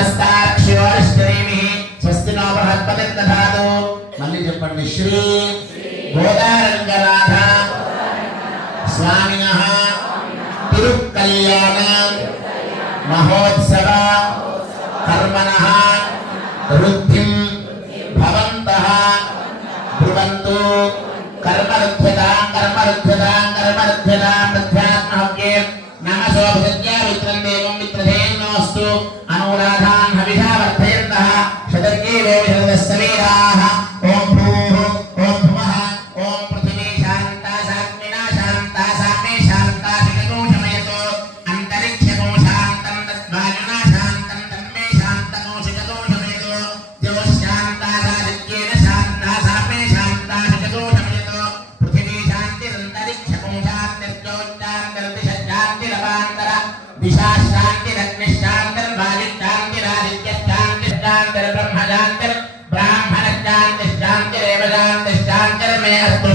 स्वस्तिनस्ताक्षोरश्रीमिः स्वस्ति नो बृहस्पतिर्दधातु मल्ली చెప్పండి శ్రీ గోదారంగనాథ स्वामिनः तिरुकल्याण महोत्सव कर्मणः वृद्धिं भवन्तः ब्रुवन्तु कर्मरुद्धतां प्रध्यात्मके नमसो भजत्या मित्रं देवं मित्रधेनोऽस्तु अनुराधान् हविषा वर्धयन्तः शतके वेविषदस्तवीराः ॐ भूः ॐ भुवः ॐ पृथिवी शान्ता साग्निना शान्ता साग्ने शान्ता शिखतो शमयतो अन्तरिक्षको शान्तं तद्वायुना शान्तं तन्मे शान्तको शिखतो शमयतो द्यौः शान्ता सादित्येन शान्ता साग्ने शान्ता शिखतो शमयतो पृथिवी शान्तिरन्तरिक्षको शान्तिर्ज्योत्शान्तिर्दिशशान्तिरवान्तर दिशा शान्तिरग्निशान्तिर्वायुशान्तिरादित्यशान्तिर्ब्रह्मशान्तिर्ब्राह्मणशान्तिश्शान्तिरेव शान्तिश्शान्तिर्मे अस्तु